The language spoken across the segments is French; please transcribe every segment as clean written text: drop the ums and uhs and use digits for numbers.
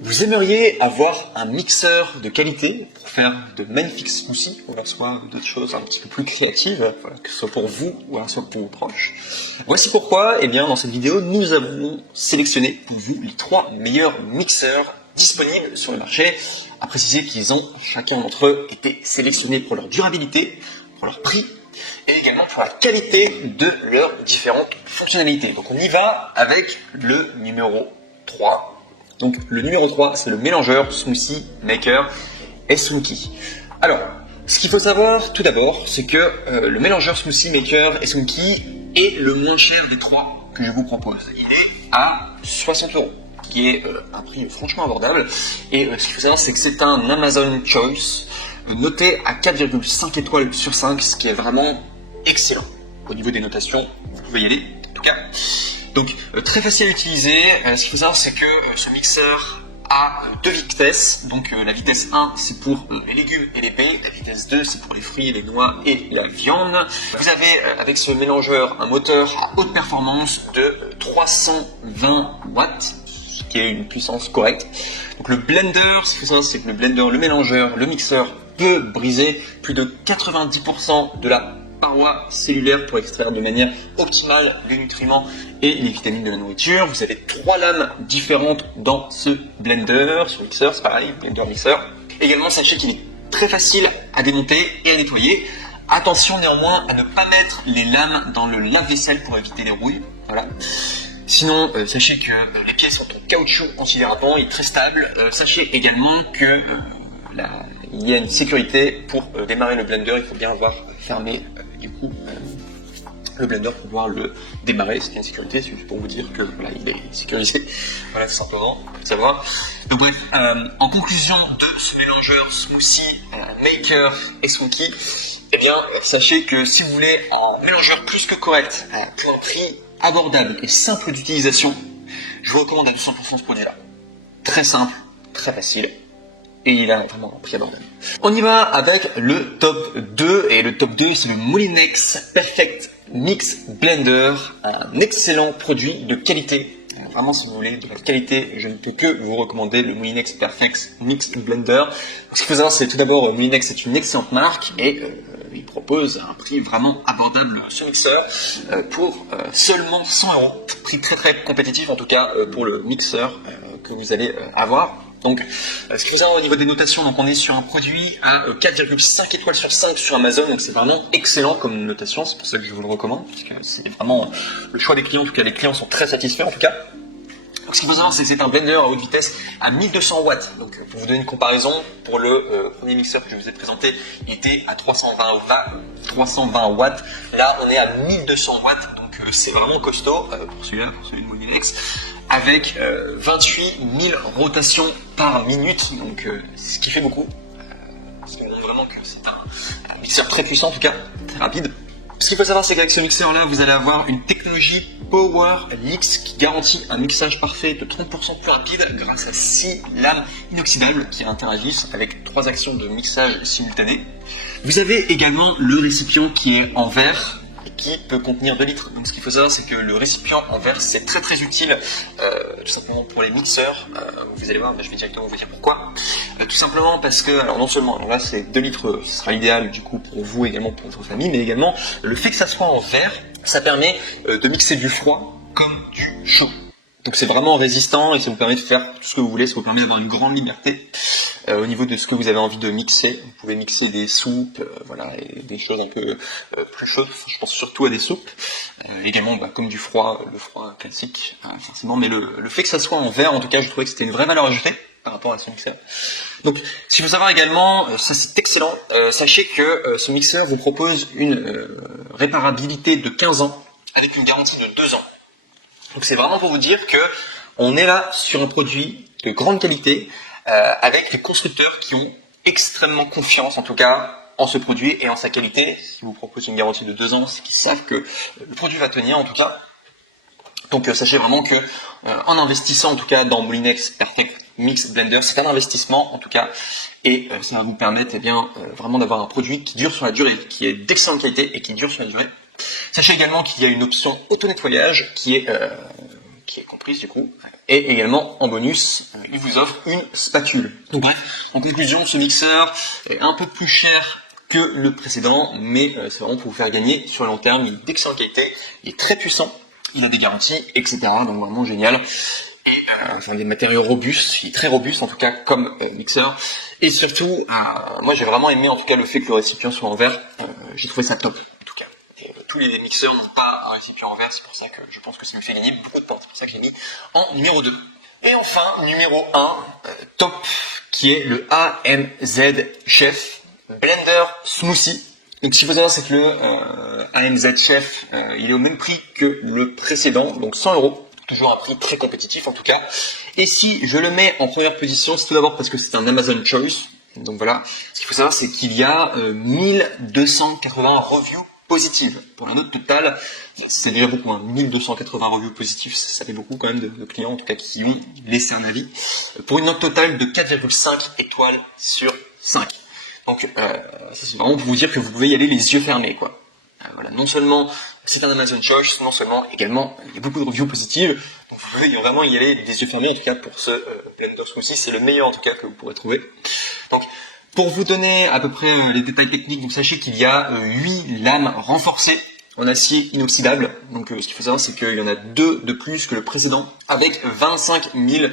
Vous aimeriez avoir un mixeur de qualité pour faire de magnifiques smoothies ou alors soit d'autres choses un petit peu plus créatives, voilà, que ce soit pour vous ou alors soit pour vos proches. Voici pourquoi, eh bien, dans cette vidéo, nous avons sélectionné pour vous les 3 meilleurs mixeurs disponibles sur le marché. À préciser qu'ils ont chacun d'entre eux été sélectionnés pour leur durabilité, pour leur prix et également pour la qualité de leurs différentes fonctionnalités. Donc on y va avec le numéro 3. Donc le numéro 3, c'est le mélangeur Smoothie Maker Esunki. Alors, ce qu'il faut savoir tout d'abord, c'est que le mélangeur Smoothie Maker Esunki est le moins cher des 3 que je vous propose. Il est à 60 €, qui est un prix franchement abordable. Et ce qu'il faut savoir, c'est que c'est un Amazon Choice noté à 4,5 étoiles sur 5, ce qui est vraiment excellent. Au niveau des notations, vous pouvez y aller, en tout cas. Donc très facile à utiliser. Ce qu'il faut savoir, c'est que ce mixeur a 2 vitesses. Donc la vitesse 1, c'est pour les légumes et les baies. La vitesse 2, c'est pour les fruits, les noix et la viande. Vous avez avec ce mélangeur un moteur à haute performance de 320 watts, ce qui est une puissance correcte. Donc le blender, ce qu'il faut savoir, c'est que le blender, le mélangeur, le mixeur peut briser plus de 90% de la paroi cellulaire pour extraire de manière optimale les nutriments et les vitamines de la nourriture. Vous avez 3 lames différentes dans ce blender. Sur le mixeur, c'est pareil, blender mixeur. Également, sachez qu'il est très facile à démonter et à nettoyer. Attention néanmoins à ne pas mettre les lames dans le lave-vaisselle pour éviter les rouilles. Voilà. Sinon, sachez que les pièces sont en caoutchouc antidérapant, il est très stable. Sachez également que il y a une sécurité pour démarrer le blender. Il faut bien avoir fermé du coup le blender pour pouvoir le démarrer. C'est une sécurité, c'est juste pour vous dire que voilà, il est sécurisé. Voilà, tout simplement, pour le savoir. Donc bref, en conclusion de ce mélangeur Smoothie Maker Esunki, eh bien, sachez que si vous voulez un mélangeur plus que correct, pour un prix abordable et simple d'utilisation, je vous recommande à 200% ce produit-là. Très simple, très facile. Et il a vraiment un prix abordable. On y va avec le top 2. Et le top 2, c'est le Moulinex Perfect Mix Blender. Un excellent produit de qualité. Vraiment, si vous voulez de la qualité, je ne peux que vous recommander le Moulinex Perfect Mix Blender. Ce qu'il faut savoir, c'est tout d'abord, Moulinex est une excellente marque et il propose un prix vraiment abordable ce mixeur pour seulement 100 €. Prix très très compétitif en tout cas pour le mixeur que vous allez avoir. Donc, ce qu'il faut savoir au niveau des notations, donc on est sur un produit à 4,5 étoiles sur 5 sur Amazon, donc c'est vraiment excellent comme notation, c'est pour ça que je vous le recommande, parce que c'est vraiment le choix des clients, en tout cas les clients sont très satisfaits en tout cas. Donc, ce qu'il faut savoir, c'est que c'est un blender à haute vitesse à 1200 watts, donc pour vous donner une comparaison, pour le premier mixeur que je vous ai présenté, il était à 320 watts, là on est à 1200 watts, donc c'est vraiment costaud pour celui-là, pour celui de Moulinex, avec 28 000 rotations par minute, donc ce qui fait beaucoup. Ce qui montre vraiment que c'est un mixeur très puissant, en tout cas très rapide. Ce qu'il faut savoir, c'est qu'avec ce mixeur-là, vous allez avoir une technologie PowerLix qui garantit un mixage parfait de 30% plus rapide grâce à 6 lames inoxydables qui interagissent avec 3 actions de mixage simultanées. Vous avez également le récipient qui est en verre, qui peut contenir 2 litres. Donc ce qu'il faut savoir, c'est que le récipient en verre, c'est très très utile tout simplement pour les mixeurs. Vous allez voir, je vais directement vous dire pourquoi. Tout simplement parce que, alors non seulement, alors là c'est 2 litres, ce sera idéal du coup pour vous, également pour votre famille, mais également le fait que ça soit en verre, ça permet de mixer du froid comme du chaud. Donc c'est vraiment résistant et ça vous permet de faire tout ce que vous voulez, ça vous permet d'avoir une grande liberté au niveau de ce que vous avez envie de mixer. Vous pouvez mixer des soupes, voilà, et des choses un peu plus chaudes, je pense surtout à des soupes. Également comme du froid, le froid classique, forcément, mais le fait que ça soit en verre, en tout cas, je trouvais que c'était une vraie valeur ajoutée par rapport à ce mixeur. Donc, ce qu'il faut savoir également, ça c'est excellent, sachez que ce mixeur vous propose une réparabilité de 15 ans avec une garantie de 2 ans. Donc c'est vraiment pour vous dire que on est là sur un produit de grande qualité avec des constructeurs qui ont extrêmement confiance en tout cas en ce produit et en sa qualité. Si vous proposez une garantie de 2 ans, c'est qu'ils savent que le produit va tenir en tout cas. Donc sachez vraiment que en investissant en tout cas dans Moulinex Perfect Mix Blender, c'est un investissement en tout cas et ça va vous permettre vraiment d'avoir un produit qui dure sur la durée, qui est d'excellente qualité et qui dure sur la durée. Sachez également qu'il y a une option auto-nettoyage qui est surprise du coup. Et également en bonus, il vous offre une spatule. Donc bref, en conclusion, ce mixeur est un peu plus cher que le précédent, mais c'est vraiment pour vous faire gagner sur le long terme. Il est d'excellente qualité, il est très puissant, il a des garanties, etc. Donc vraiment génial. Enfin des matériaux robustes, il est très robuste en tout cas comme mixeur, et surtout moi j'ai vraiment aimé en tout cas le fait que le récipient soit en verre, j'ai trouvé ça top en tout cas. Et, tous les mixeurs n'ont pas un récipient en verre, c'est pour ça que je pense que ça me fait gagner beaucoup de points, c'est pour ça que je l'ai mis en numéro 2. Et enfin numéro 1, top, qui est le AMZ Chef Blender Smoothie. Donc ce qu'il faut savoir c'est que le AMZ Chef il est au même prix que le précédent, donc 100 €. Toujours un prix très compétitif en tout cas. Et si je le mets en première position, c'est tout d'abord parce que c'est un Amazon Choice. Donc voilà, ce qu'il faut savoir c'est qu'il y a 1280 reviews positives. Pour la note totale, c'est déjà beaucoup, 1280 reviews positives, ça fait beaucoup quand même de clients en tout cas qui ont laissé un avis. Pour une note totale de 4,5 étoiles sur 5. Donc ça c'est vraiment pour vous dire que vous pouvez y aller les yeux fermés quoi. Voilà, non seulement c'est un Amazon Choice, non seulement également il y a beaucoup de reviews positives, donc vous pouvez vraiment y aller les yeux fermés en tout cas pour ce Blender Smoothie, c'est le meilleur en tout cas que vous pourrez trouver. Donc pour vous donner à peu près les détails techniques, donc sachez qu'il y a 8 lames renforcées en acier inoxydable, donc ce qu'il faut savoir c'est qu'il y en a 2 de plus que le précédent, avec 25 000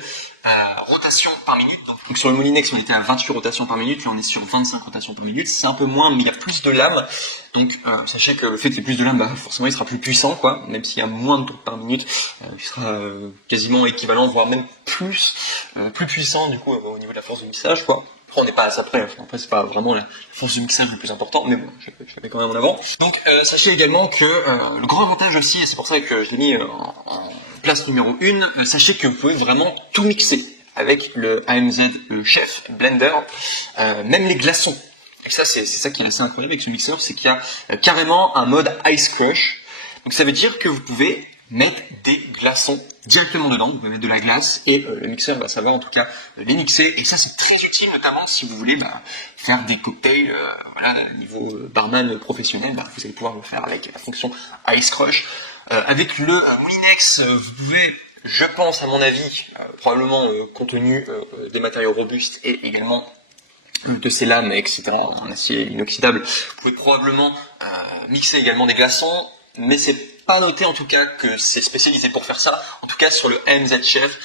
rotations par minute. Donc sur le Molinex on était à 28 rotations par minute, là on est sur 25 rotations par minute, c'est un peu moins mais il y a plus de lames, donc sachez que le fait qu'il y ait plus de lames, forcément il sera plus puissant quoi, même s'il y a moins de tours par minute, il sera quasiment équivalent, voire même plus puissant du coup au niveau de la force de mixage quoi. Après on n'est pas à ça près, après c'est pas vraiment la force de mixage le plus important, mais bon, je la mets quand même en avant. Donc sachez également que le grand avantage aussi, et c'est pour ça que je l'ai mis en place numéro 1, sachez que vous pouvez vraiment tout mixer avec le AMZ Chef Blender, même les glaçons. Et ça c'est ça qui est assez incroyable avec ce mixeur, c'est qu'il y a carrément un mode Ice Crush. Donc ça veut dire que vous pouvez mettre des glaçons directement dedans, vous pouvez mettre de la glace et le mixeur va savoir en tout cas les mixer, et ça c'est très utile notamment si vous voulez faire des cocktails voilà, niveau barman professionnel, vous allez pouvoir le faire avec la fonction Ice Crush. Avec le Molinex, vous pouvez, je pense à mon avis, probablement compte tenu des matériaux robustes et également de ces lames, etc., en acier inoxydable, vous pouvez probablement mixer également des glaçons, mais c'est pas noté en tout cas que c'est spécialisé pour faire ça. En tout cas sur le AMZ Chef,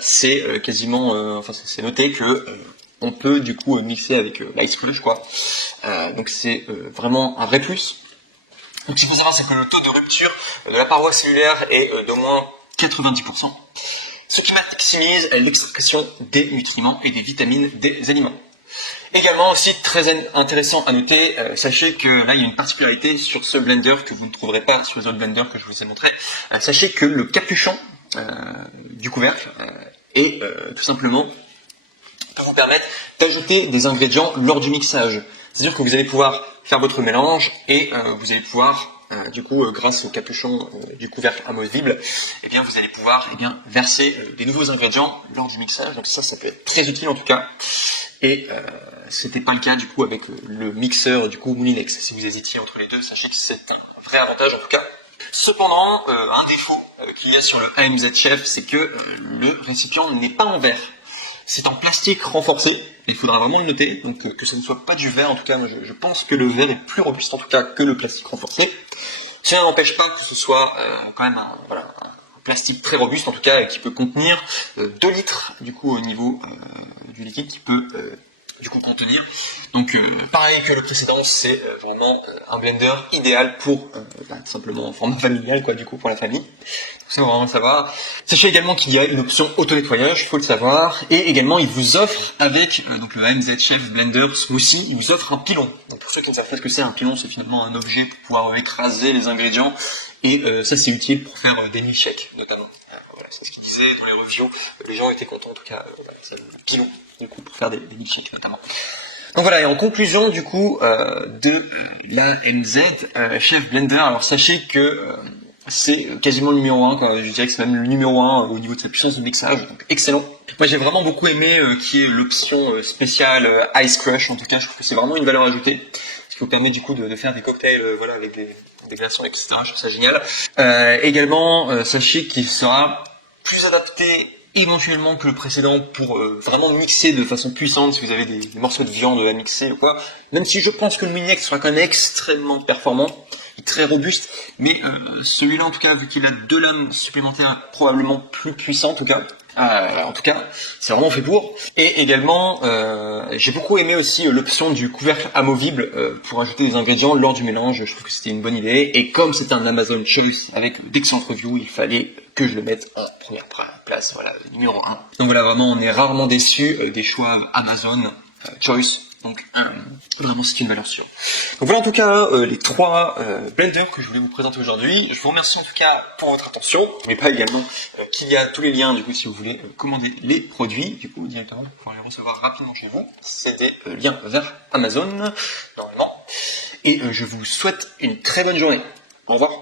c'est quasiment, enfin c'est noté que on peut du coup mixer avec l'Ice Crush quoi. Donc c'est vraiment un vrai plus. Donc ce qu'il faut savoir c'est que le taux de rupture de la paroi cellulaire est d'au moins 90%, ce qui maximise l'extraction des nutriments et des vitamines des aliments. Également aussi très intéressant à noter, sachez que là il y a une particularité sur ce blender que vous ne trouverez pas sur les autres blenders que je vous ai montré. Sachez que le capuchon du couvercle est tout simplement peut vous permettre d'ajouter des ingrédients lors du mixage. C'est-à-dire que vous allez pouvoir faire votre mélange et vous allez pouvoir du coup, grâce au capuchon du couvercle amovible, eh bien, vous allez pouvoir verser des nouveaux ingrédients lors du mixage. Donc ça peut être très utile en tout cas. Et c'était pas le cas du coup avec le mixeur du coup Molinex. Si vous hésitiez entre les deux, sachez que c'est un vrai avantage en tout cas. Cependant, un défaut qu'il y a sur le AMZ Chef, c'est que le récipient n'est pas en verre. C'est en plastique renforcé, il faudra vraiment le noter, donc que ce ne soit pas du verre, en tout cas je pense que le verre est plus robuste en tout cas que le plastique renforcé. Cela n'empêche pas que ce soit quand même un plastique très robuste en tout cas, qui peut contenir 2 litres du coup au niveau du liquide qui peut du coup contenir. Donc pareil que le précédent, c'est vraiment un blender idéal pour simplement en format familial quoi du coup pour la famille. Ça faut vraiment le savoir. Sachez également qu'il y a une option auto-nettoyage, il faut le savoir, et également il vous offre avec donc le AMZ Chef Blender Smoothie, il vous offre un pilon. Donc pour ceux qui ne savent pas ce que c'est, un pilon c'est finalement un objet pour pouvoir écraser les ingrédients, et ça c'est utile pour faire des milkshakes notamment. Voilà, c'est ce qu'il disait dans les reviews, les gens étaient contents en tout cas, ça, le pilon du coup pour faire des milkshakes notamment. Donc voilà, et en conclusion du coup de l'AMZ Chef Blender, alors sachez que c'est quasiment le numéro 1, quoi. Je dirais que c'est même le numéro 1 au niveau de sa puissance de mixage, donc excellent. Moi j'ai vraiment beaucoup aimé qui est l'option spéciale Ice Crush, en tout cas je trouve que c'est vraiment une valeur ajoutée, ce qui vous permet du coup de faire des cocktails voilà, avec des glaçons, etc. Je trouve ça génial. Également, sachez qu'il sera plus adapté éventuellement que le précédent pour vraiment mixer de façon puissante si vous avez des morceaux de viande à mixer ou quoi. Même si je pense que le Mini X sera quand même extrêmement performant, très robuste, mais celui-là en tout cas, vu qu'il a 2 lames supplémentaires, probablement plus puissant en tout cas. En tout cas, c'est vraiment fait pour. Et également, j'ai beaucoup aimé aussi l'option du couvercle amovible pour ajouter des ingrédients lors du mélange. Je trouve que c'était une bonne idée. Et comme c'est un Amazon Choice avec d'excellentes reviews, il fallait que je le mette en première place, voilà, numéro 1. Donc voilà, vraiment, on est rarement déçu des choix Amazon Choice. Donc vraiment, c'est une valeur sûre. Donc voilà en tout cas les 3 blenders que je voulais vous présenter aujourd'hui. Je vous remercie en tout cas pour votre attention. N'oubliez pas également qu'il y a tous les liens du coup si vous voulez commander les produits. Du coup directement vous pourrez les recevoir rapidement chez vous. C'est des liens vers Amazon normalement. Et je vous souhaite une très bonne journée. Au revoir.